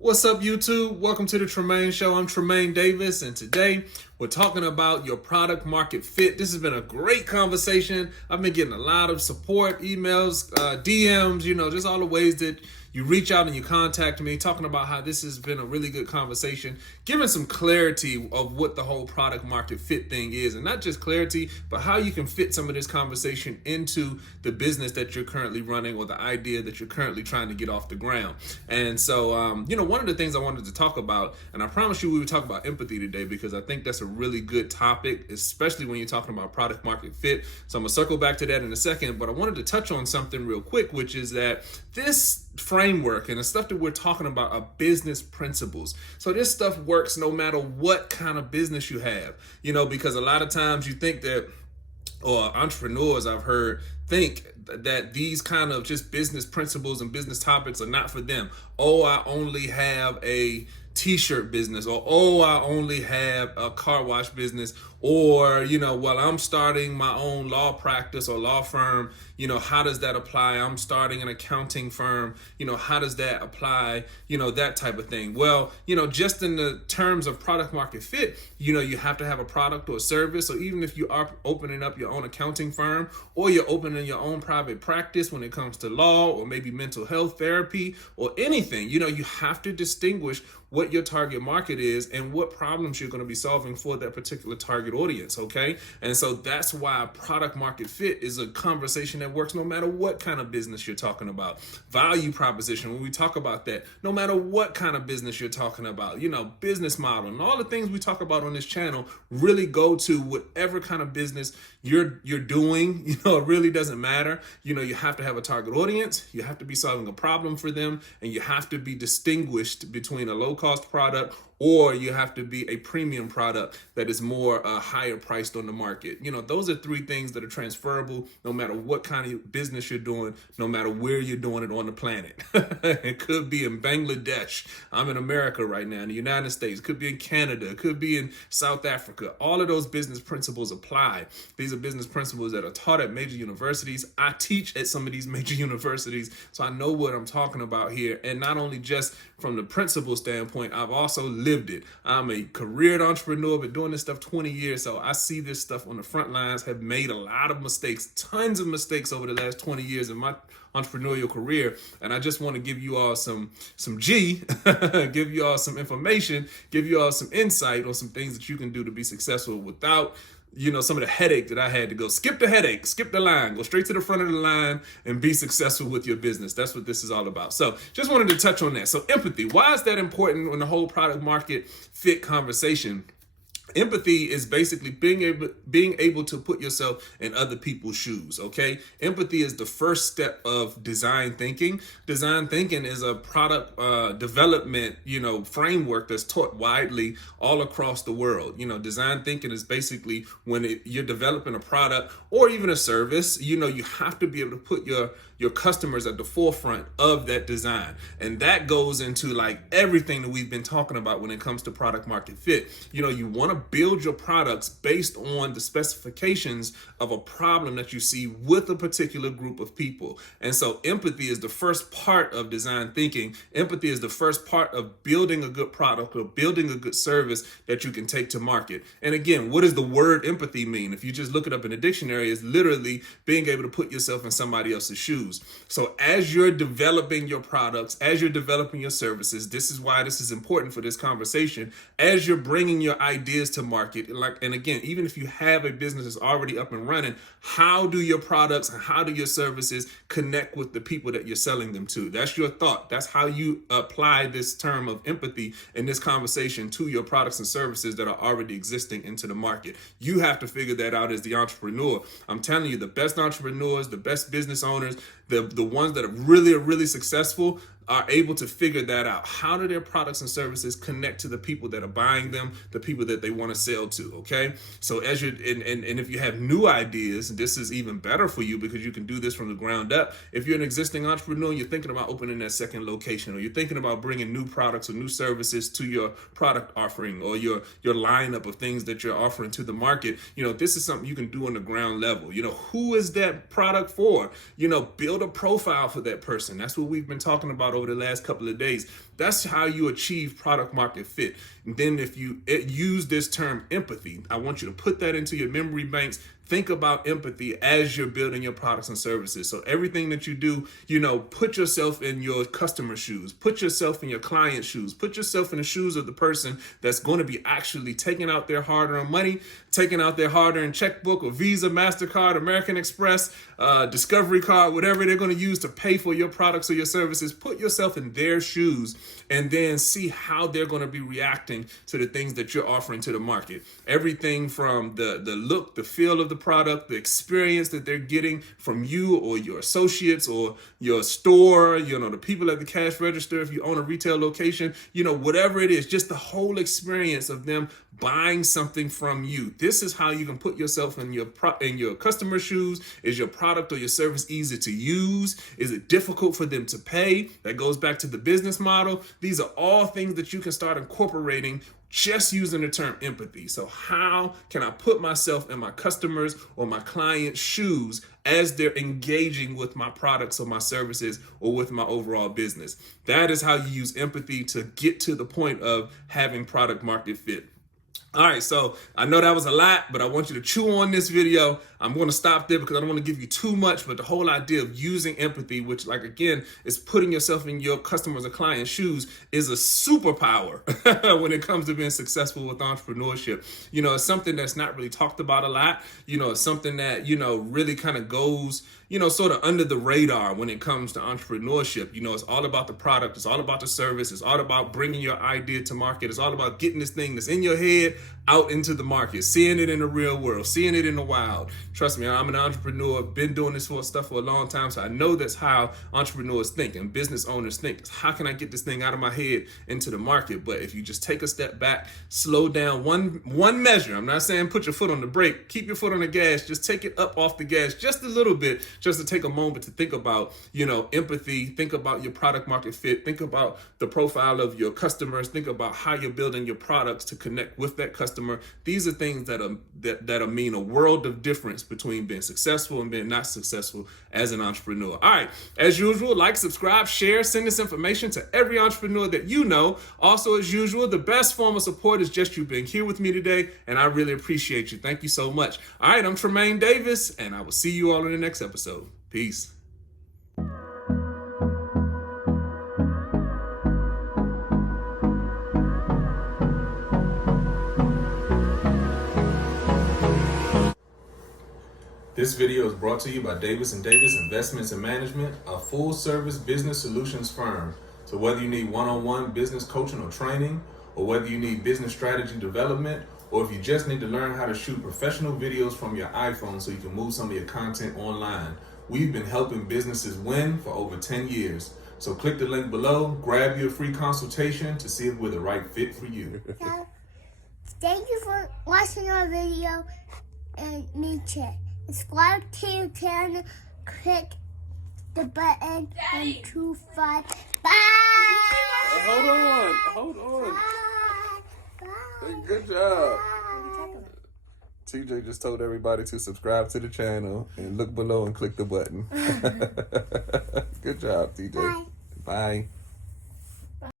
What's up, YouTube? Welcome to the Tremain Show. I'm Tremain Davis, and today we're talking about your product market fit. This has been a great conversation. I've been getting a lot of support, emails, DMs, just all the ways that you reach out and you contact me, talking about how this has been a really good conversation, giving some clarity of what the whole product market fit thing is, and not just clarity, but how you can fit some of this conversation into the business that you're currently running or the idea that you're currently trying to get off the ground. And so, one of the things I wanted to talk about, and I promise you we would talk about empathy today because I think that's a really good topic, especially when you're talking about product market fit. So I'm gonna circle back to that in a second, but I wanted to touch on something real quick, which is that this framework and the stuff that we're talking about are business principles. So this stuff works no matter what kind of business you have, because a lot of times you think that, or entrepreneurs I've heard think that these kind of just business principles and business topics are not for them. Oh, I only have a t-shirt business, or I only have a car wash business, or I'm starting my own law practice or law firm, how does that apply? I'm starting an accounting firm, how does that apply? That type of thing. Well, just in the terms of product market fit, you have to have a product or a service. So even if you are opening up your own accounting firm, or you're opening your own private practice when it comes to law or maybe mental health therapy or anything, you have to distinguish what your target market is and what problems you're going to be solving for that particular target audience, okay? And so that's why product market fit is a conversation that works no matter what kind of business you're talking about. Value proposition, when we talk about that, no matter what kind of business you're talking about, business model, and all the things we talk about on this channel really go to whatever kind of business you're doing. It really doesn't matter. You have to have a target audience, you have to be solving a problem for them, and you have to be distinguished between a low-cost product or you have to be a premium product that is more higher priced on the market. Those are three things that are transferable no matter what kind of business you're doing, no matter where you're doing it on the planet. It could be in Bangladesh. I'm in America right now, in the United States. It could be in Canada. It could be in South Africa. All of those business principles apply. These are business principles that are taught at major universities. I teach at some of these major universities, so I know what I'm talking about here. And not only just from the principle standpoint, I've also lived it. I'm a career entrepreneur, been doing this stuff 20 years, so I see this stuff on the front lines, have made a lot of mistakes, tons of mistakes over the last 20 years in my entrepreneurial career, and I just want to give you all some G, give you all some information, give you all some insight on some things that you can do to be successful without some of the headache that I had to go. Skip the headache, skip the line, go straight to the front of the line and be successful with your business. That's what this is all about. So just wanted to touch on that. So empathy, why is that important in the whole product market fit conversation? Empathy is basically being able to put yourself in other people's shoes, okay? Empathy is the first step of design thinking. Design thinking is a product development, framework that's taught widely all across the world. Design thinking is basically when you're developing a product or even a service, you have to be able to put your customers at the forefront of that design. And that goes into like everything that we've been talking about when it comes to product market fit. You want to build your products based on the specifications of a problem that you see with a particular group of people. And so empathy is the first part of design thinking. Empathy is the first part of building a good product or building a good service that you can take to market. And again, what does the word empathy mean? If you just look it up in the dictionary, it's literally being able to put yourself in somebody else's shoes. So as you're developing your products, as you're developing your services, this is why this is important for this conversation. As you're bringing your ideas to market, and again, even if you have a business that's already up and running, how do your products and how do your services connect with the people that you're selling them to? That's your thought. That's how you apply this term of empathy in this conversation to your products and services that are already existing into the market. You have to figure that out as the entrepreneur. I'm telling you, the best entrepreneurs, the best business owners, the ones that are really successful are able to figure that out. How do their products and services connect to the people that are buying them, the people that they want to sell to, okay? So as you and if you have new ideas, this is even better for you because you can do this from the ground up. If you're an existing entrepreneur, you're thinking about opening that second location, or you're thinking about bringing new products or new services to your product offering or your lineup of things that you're offering to the market, this is something you can do on the ground level. Who is that product for? Build a profile for that person. That's what we've been talking about over the last couple of days. That's how you achieve product market fit. And then if you use this term empathy, I want you to put that into your memory banks. Think about empathy as you're building your products and services. So everything that you do, put yourself in your customer's shoes, put yourself in your client's shoes, put yourself in the shoes of the person that's going to be actually taking out their hard-earned money, taking out their hard-earned checkbook or Visa, MasterCard, American Express, Discovery Card, whatever they're going to use to pay for your products or your services. Put yourself in their shoes and then see how they're going to be reacting to the things that you're offering to the market. Everything from the look, the feel of the product, the experience that they're getting from you or your associates or your store, the people at the cash register, if you own a retail location, whatever it is, just the whole experience of them buying something from you. This is how you can put yourself in your customer's shoes. Is your product or your service easy to use? Is it difficult for them to pay? That goes back to the business model. These are all things that you can start incorporating just using the term empathy. So how can I put myself in my customers or my clients' shoes as they're engaging with my products or my services or with my overall business? That is how you use empathy to get to the point of having product market fit. All right, so I know that was a lot, but I want you to chew on this video. I'm going to stop there because I don't want to give you too much, but the whole idea of using empathy, which again, is putting yourself in your customers or clients' shoes, is a superpower when it comes to being successful with entrepreneurship. It's something that's not really talked about a lot. It's something that, really kind of goes, sort of under the radar when it comes to entrepreneurship. It's all about the product. It's all about the service. It's all about bringing your idea to market. It's all about getting this thing that's in your head out into the market, seeing it in the real world, seeing it in the wild. Trust me, I'm an entrepreneur. I've been doing this stuff for a long time, so I know that's how entrepreneurs think and business owners think. How can I get this thing out of my head into the market? But if you just take a step back, slow down one measure. I'm not saying put your foot on the brake. Keep your foot on the gas. Just take it up off the gas just a little bit, just to take a moment to think about, empathy. Think about your product market fit. Think about the profile of your customers. Think about how you're building your products to connect with that customer. These are things that'll mean a world of difference between being successful and being not successful as an entrepreneur. All right, as usual, like, subscribe, share, send this information to every entrepreneur that you know. Also, as usual, the best form of support is just you being here with me today, and I really appreciate you. Thank you so much. All right, I'm Tremain Davis, and I will see you all in the next episode. Peace. This video is brought to you by Davis & Davis Investments and Management, a full-service business solutions firm. So whether you need one-on-one business coaching or training, or whether you need business strategy development, or if you just need to learn how to shoot professional videos from your iPhone so you can move some of your content online, we've been helping businesses win for over 10 years. So click the link below, grab your free consultation to see if we're the right fit for you. So, thank you for watching our video and me check. Subscribe to your channel, click the button, and 2, 5. Bye! Hold on. Bye! Good job. Bye! TJ just told everybody to subscribe to the channel and look below and click the button. Good job, TJ. Bye. Bye.